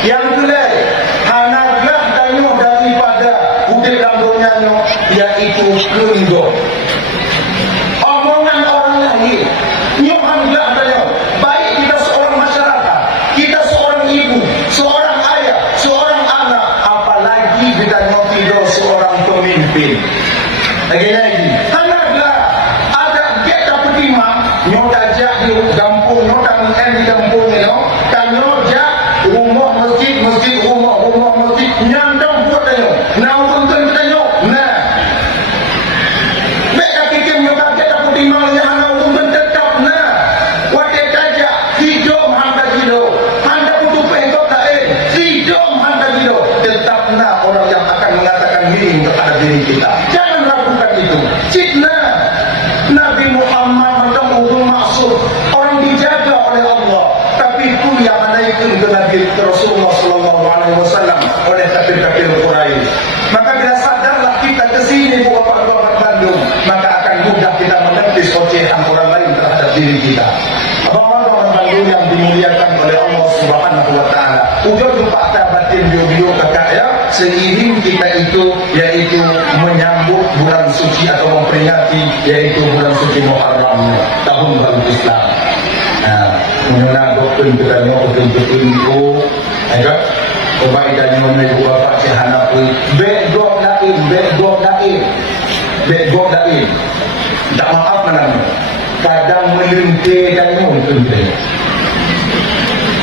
Yang kedua, hanaglah tanyo daripada budaya dalam nyo, yaitu kendor. Omongan orang lain, nyo hanaglah tanyo. Baik kita seorang masyarakat, kita seorang ibu, seorang ayah, seorang anak, apalagi kita nyo tidur seorang pemimpin. Lagi-lagi, hanaglah ada kita petimang, nyo tajak di kampung, nyo tangan di kampung nyo, tanyo jak rumah masjid, rumah masjid, nyandang buat tanyo, naunkan tanyo, nah. Baik dah fikir nyo kaget aku timang yang naunkan tetap, nah. Wadah tajak, hidup handa hidup, handa butuh pengkop lain, hidup handa hidup, tetap nah orang yang akan mengatakan miring kepada diri kita. Jangan lakukan itu. Cipna Nabi Muhammad macam ulul maksud, orang dijaga oleh Allah, tapi itu yang menaikkan ke Nabi Rasulullah sallallahu alaihi wasallam oleh kafir-kafir Quraisy. Maka bila sadarlah kita ke sini bapak Bandung, maka akan mudah kita menepis ocehan orang lain terhadap diri kita. Abang-abang Bandung yang dimuliakan oleh Allah Subhanahu wa taala. Ujung jumpa batin bio kakak ya, seiring kita itu yaitu menyambut bulan suci atau memperingati yaitu bulan suci Muharram, tahun baru Islam. Nah, mengenagokkan kita betul-betul itu, agak obat dan nyonya ibu bapa sehana pun bedok lain, tak maaf mana, kadang melintir dan melintir.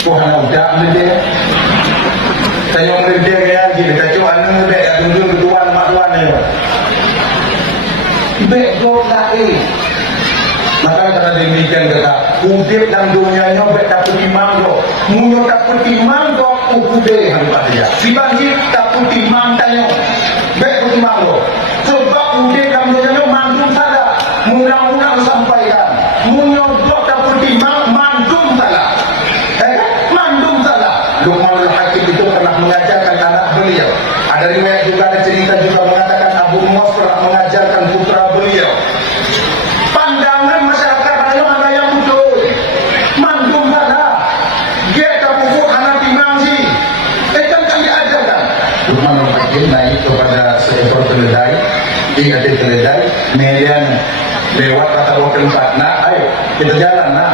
Tuhan udah melintir, saya melintir ya, kita cuma anu bed yang tunjuk ketuan mak-tuan ni. Bedok lain. Maka kata demikian kata, udip dan dunianya baik tak petimang dok, munyo tak petimang dok, udip hampa dia. Si banjir tak petimang tanya, baik petimang dok. Sebab udip dan dunianya mandum salah, mudah-mudah sampaikan. Munyo dok tak petimang, mandum salah. Mandum salah. Luqmanul Hakim itu pernah mengajarkan anak beliau. Ada riwayat juga, ada cerita juga mengatakan Abu Muaz pernah mengajarkan putra beliau. Pandangan masyarakat pada mana yang betul, mandum mana, dia tak pupuk anak timang sih, kan diajarkan. Luqmanul Hakim naik kepada seekor keledai, ingat keledai, kemudian lewat kata wakil empat, nak, ayo kita jalan nak.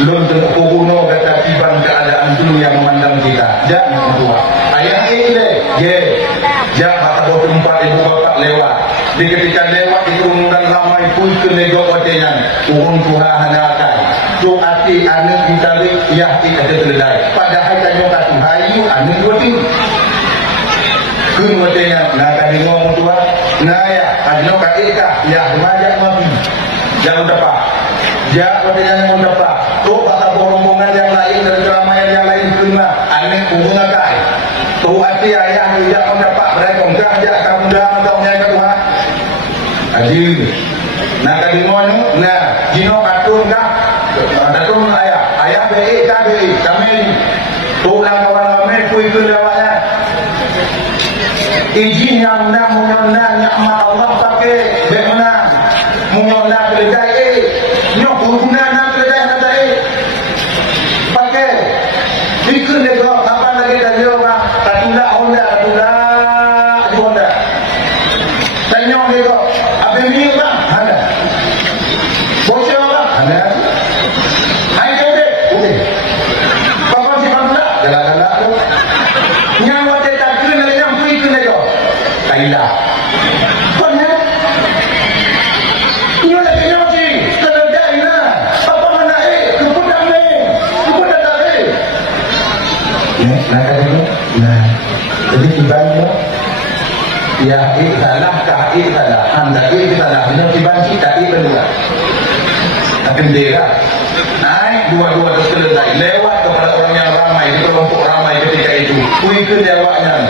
Belum tentu kuno kata tiban keadaan dulu yang memandang kita. Jangan kedua. Ayah ini, jak kata wakil empat ibu bapak lewat. Di ketika lewat itu undang ramai pun ke nego otengan urung Tuhan hanakan tu ati anu ditarik yahti ada keledai padahal tanya kata hayu anu goting kun otengan nak ngomong tua nah ya adno kaita ya majak mabi jangan dapat ya otengan mau dapat tu kata rombongan yang lain dan keramaian yang lain kena anu urung akai tu ati ayah tidak mendapat mereka enggak jak kamu dah atau nyai Tuhan. Haji, nak kali mana? Nah, jino katun kah? Katun ayah BE kami tulang kawan kami kui ke lewatnya. Izin yang nak menyonak nyakma Allah pakai bagaimana? Menyonak keledai nyok guna nak keledai nak pakai. Ikut lego kapan lagi dah jawab? Katunda Honda. Tanya lego. Ini bang, ada. Bocor bang, ada. Ayo udah. Papa si bangla, galak-galak tu. Nyawa dia tak kena yang pergi ke lego. Kailah. Mana? Ini lagi nyawa si. Keledai na. Papa mana kepudang ni. Kepudang tak nak kata ni. Nah, jadi tiba-tiba. Ya, salah, salah, anda salah, ini tiba kita berdua. Bendera naik dua-dua terus keledai lewat kepada orang yang ramai di kelompok ramai ketika itu. Kui ke lewatnya,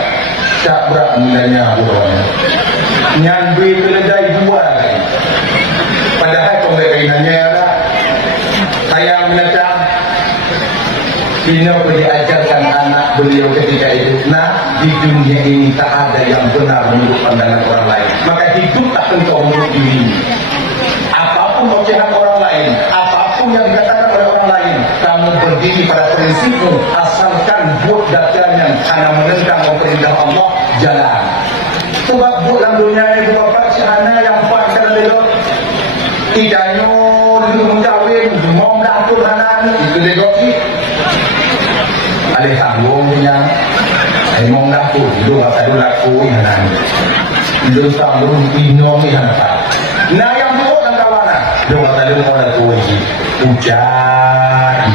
cabrak mulanya buahnya. Nyambi keledai dua lagi. Padahal pembekainannya ada. Saya menetap. Bina diajarkan anak beliau ketika itu. Nah, di dunia ini tak ada yang benar menurut pandangan orang lain. Maka hidup tak engkau menurut diri. Apapun ocehan orang lain, apapun yang dikatakan oleh orang lain, kamu berdiri pada prinsipmu, asalkan buat datanya karena menentang perintah Allah jalan. Sebab dalam dunia ini bapak cihana yang pakar lelok ikannya dulu mencawin mau melakukan hanan itu lelok ni alih tanggung punya mau melakukan dulu masa dulu lakukan hanan dulu tanggung inom ni hanan nah yang buruk dan kawanan dulu masa dulu mau lakukan hujan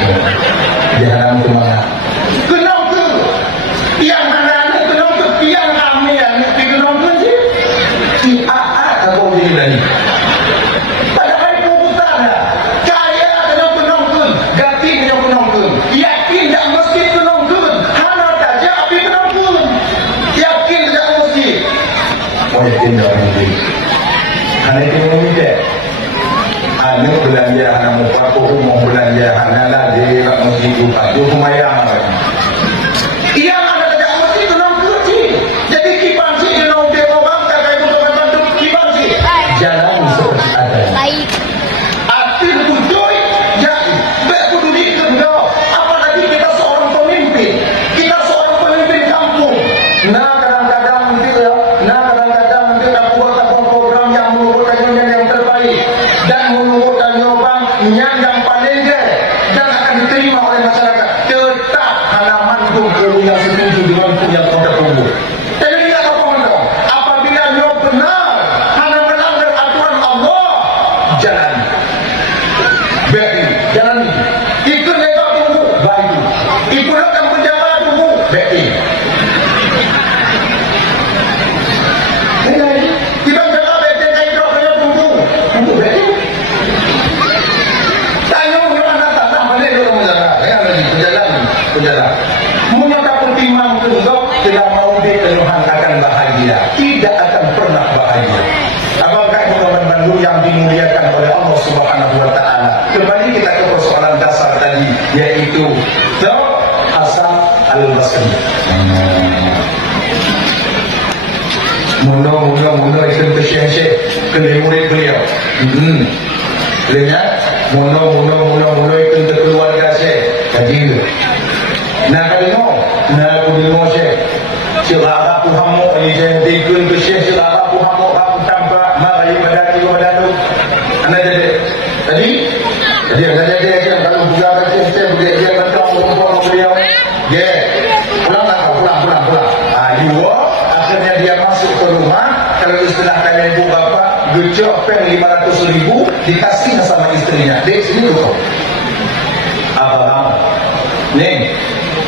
dia hanan kemana kenal ke yang hanan kenal ke yang kami yang kenal ke sih si aat atau dia berani padahal putana kaya kena penonton ganti kena penonton yakin tak mesti penonton hana saja api penonton yakin tak mesti oh yakin tak mesti hana itu mungkin hanya belanja hana muka umum belanja hana lagi tak mesti buka itu lumayan iya hana tak mesti penonton sih jadi kipan sih dia nak dia orang tak kaya bukan bantu kipan sih jalan seperti ada Baik. arti kudui jadi berkudui kendor apalagi kita seorang pemimpin kita seorang pemimpin kampung nah kadang-kadang nanti nak buat program yang menurutkan yang terbaik dan menurutkan yang paling dia dan akan diterima oleh masyarakat tetap halaman kumpul yang setuju dengan yang kontak kumpul tapi tidak apa-apa apabila yang benar hanya melanggar aturan Allah jalan baik jalan ikut mereka tunggu baik ikutkan penjara tunggu baik kita jaga baik dengan hidup mereka tunggu untuk baik tanya mana tak balik dulu penjara yang lagi penjara menyatakan pertimbangan tunggu tidak mau dikeluhan akan bahagia tidak akan pernah bahagia apakah teman Bandung yang dimuliakan oleh Allah Subhanahu wa taala kembali kita ke persoalan dasar tadi yaitu Hasan Al-Basri mula itu ke syekh ke murid beliau lihat mula itu ke keluarga syekh jadi nak kalau syekh Sila aku hamuk ni saya dikun ke syekh sila aku hamuk aku tanpa marahi pada tu anda jadi kalau buka kecil saya dia macam orang beliau pulang akhirnya dia masuk ke rumah kalau istilah kalian ibu bapa gecok pen 500,000 dikasih sama istrinya dek sini tu abang ni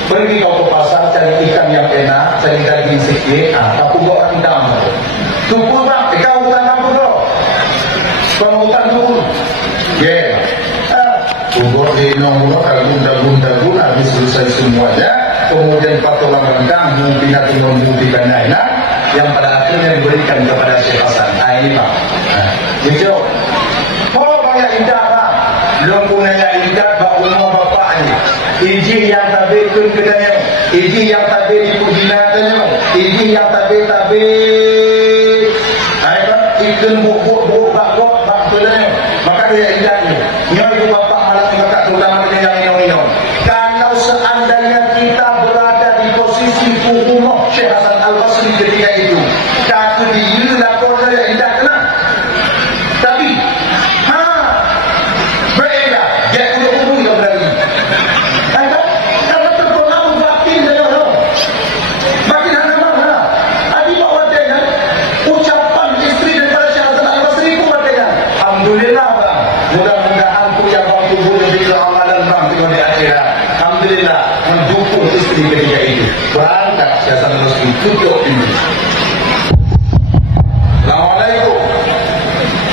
pergi kau ke pasar cari ikan yang enak cari daging sikit aku bawa rendang tunggu bang kau hutan apa tu penghutan tu tunggu di nomor gun habis selesai semuanya kemudian patolang rendang pihak yang membuktikan enak yang pada akhirnya diberikan kepada Syekh Hasan ini pak gitu oh banyak indah pak belum punya indah pak umur bapak ni izin yang tabi pun katanya izin yang tabi dipudinakannya izin yang tabi ikan buk bakok katanya maka dia indahnya nyoy bapak malam maka terutama yang minum kalau seandainya kita berada di posisi hukum Syekh Hasan Al-Basri ketika itu kata dia lapornya yang indah kena tapi berbeza dia urut yang berani karena terpengaruh batin dia batin hanya mana adi bawa dia ucapan istri daripada Syekh Hasan Al-Basri pun berkata alhamdulillah bang mudah-mudahan tu yang bang tubuh lebih ke amalan bang di akhirat alhamdulillah mendukung istri ketika itu berangkat Syekh Hasan Al-Basri tutup ini Assalamualaikum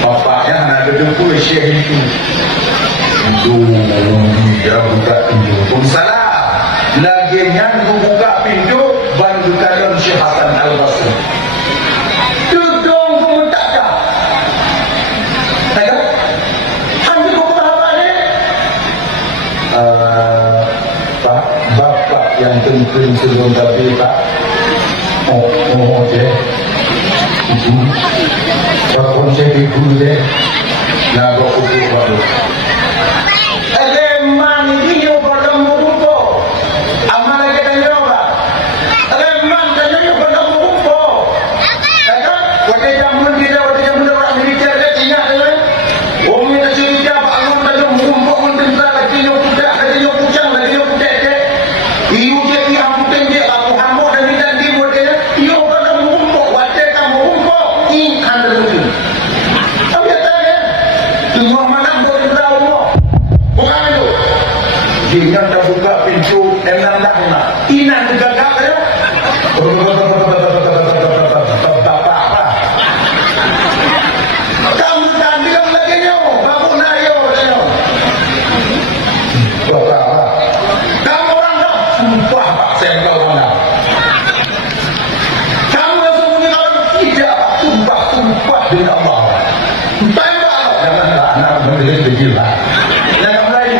bapaknya nak duduk Syekh itu dia buka pintu pun salah laginya buka pintu bantu kalian Syekh Hasan Al-Basri duduk memutakkan ambil buku apa ni Pak bapak yang tentu sebelum tapi Pak okey itu bapak saya dulu deh nak buku baru man dia bertemu buku amal kita nyoba Iu dia yang putih dia aku hamo dan di buat dia. Iu pada mumpuk, wajah kamu mumpuk. Ini anda lucu. Apa dia tanya? Tunggu mana boleh tahu mo? Bukan itu. Dia dah buka pintu enam dah. Ina gegak ya. Bapak apa? Kamu tak bilang lagi nyo. Kamu nayo nyo. Bapak apa? Kamu orang dah. Sumpah Pak, saya engkau orang dah. Kamu yang sembunyi orang tidak. Sumpah demi Allah. Tembak Allah. Janganlah anak menjadi gila. Jangan mulai.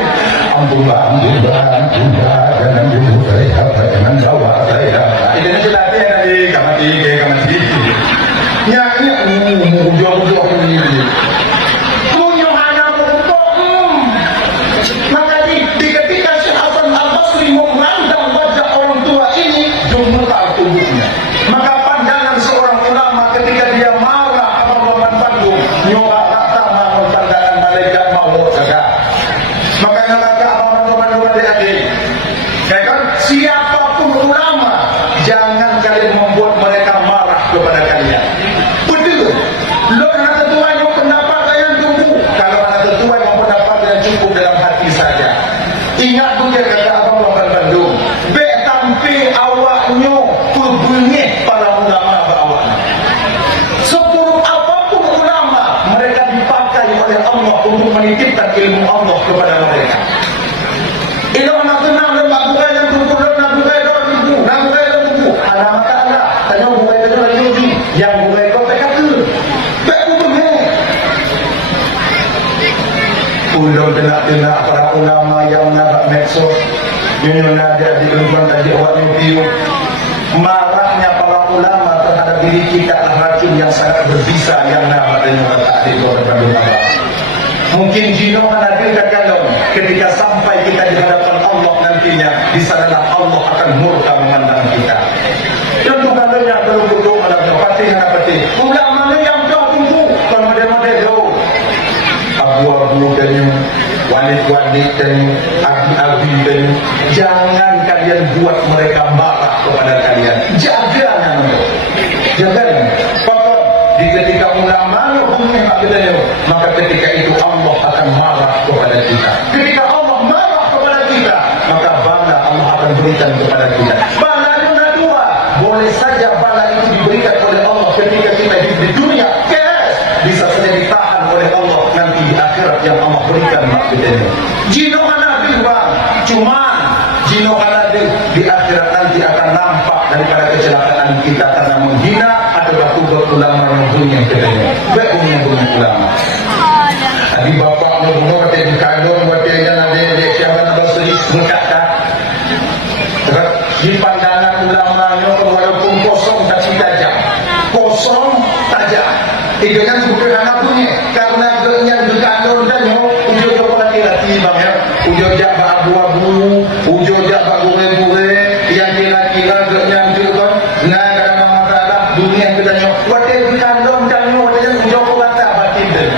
Ampun, jangan bunuh saya, jangan jawab saya. Ini sudah ada yang kamati. Nyak, ujung ini. Punya anak untuk, maka di ketika Syekh Hasan Al-Basri memandang wajah orang tua ini, gemetar tubuhnya. Maka pandangan seorang ulama ketika dia marah sama Muhammad Bandung, nyoba rata sama pandangan malaikat maut saja. Makanya kata Muhammad adik-adik, ya kan? Siapapun ulama, jangan kalian membuat mereka marah kepada kalian. Betul. Lo anak tetua yang pendapat yang tunggu. Kalau anak tetua yang pendapat yang cukup dalam hati saja. Ingat punya kata Abang Muhammad Bandung. Be tampi awaknya kubungi para ulama bawah. Seburuk apapun ulama, mereka dipakai oleh Allah untuk menitipkan ilmu Allah kepada mereka. Itu anak tenang dan tak bukai dan tunggu dan nak bukai dan tunggu. Anak mata anak, tanya bukai dan lagi yang bukai kau tak kata. Tak bukai. Ulang tenak para ulama yang nak medsos, yang ada di lingkungan tadi awak video. Marahnya para ulama terhadap diri kita adalah racun yang sangat berbisa yang nak dan tak ada kepada Allah. Mungkin jino menadirkan kalau ketika sampai kita di hadapan Allah nantinya, di sanalah Allah akan murka memandang kita. Contoh katanya kalau duduk dalam pati pati, ulama yang kau tunggu, pemade-made jauh, abu-abu dan wanit-wanit dan abi-abi dan jangan kalian buat mereka marah kepada kalian. Jaga namanya, jaga. Pokok di ketika ulama maka ketika itu Allah akan marah kepada kita. Ketika Allah marah kepada kita, maka bala Allah akan berikan kepada kita. Bala ada dua. Boleh saja bala itu diberikan oleh Allah ketika kita hidup di dunia. Yes. Bisa saja ditahan oleh Allah nanti di akhirat yang Allah berikan maksudnya. Jino mana bang? Cuman jino mana di akhirat nanti akan nampak daripada kecelakaan kita karena menghina adalah tugas ulama yang punya kedanya. Baik punya ulama. Tadi bapak mau kata di kandung buat dia yang ada siapa nak bersih berkata. Di pandangan ulamanya walaupun kosong tapi tajam. Kosong tajam. Dengan bukan anak punya karena yang di kandung dan ujung-ujung laki-laki bang ya. Ujung-ujung abu-abu, ujung-ujung gure-gure yang kira-kira yang juga nah karena masalah dunia kita nyok. Waktu di kandung dan waktu ujung kata batin dan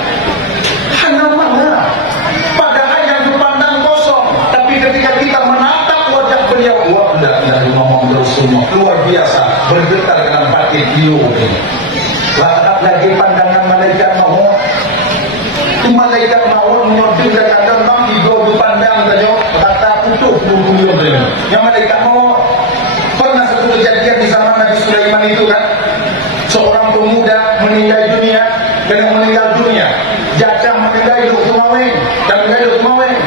luar biasa bergetar dengan batin beliau ini. Lantas lagi pandangan malaikat mau, malaikat mau menyodin kadang-kadang bang ibu dipandang saja kata putus bulu beliau. Yang malaikat mau pernah satu kejadian di zaman Nabi Sulaiman itu kan, seorang pemuda meninggal dunia dan meninggal dunia, jajah meninggal hidup sumaweng dan meninggal hidup sumaweng.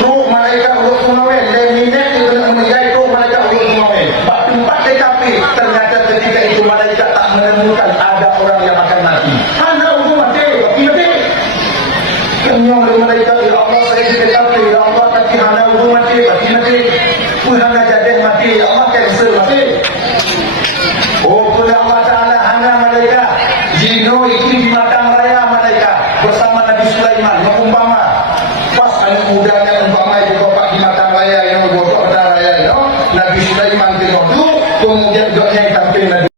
Ruh malaikat hidup sumaweng dan minyak itu meninggal ruh malaikat hidup sumaweng. Tempat TKP ternyata ketika itu malaikat tak menemukan ada orang yang akan mati. Hanya untuk mati, mati. Kenyang dari malaikat, ya Allah saya di TKP, ya Allah tapi hanya untuk mati, mati. Pulang jadi mati, ya Allah cancel mati. Oh pula Allah Taala hanya malaikat. Jino itu di Matang Raya malaikat bersama Nabi Sulaiman. Umpama pas anak mudanya umpama ibu bapak di Matang Raya yang bapak Matang Raya, Nabi Sulaiman tengok tu, kemudian doanya tampil Nabi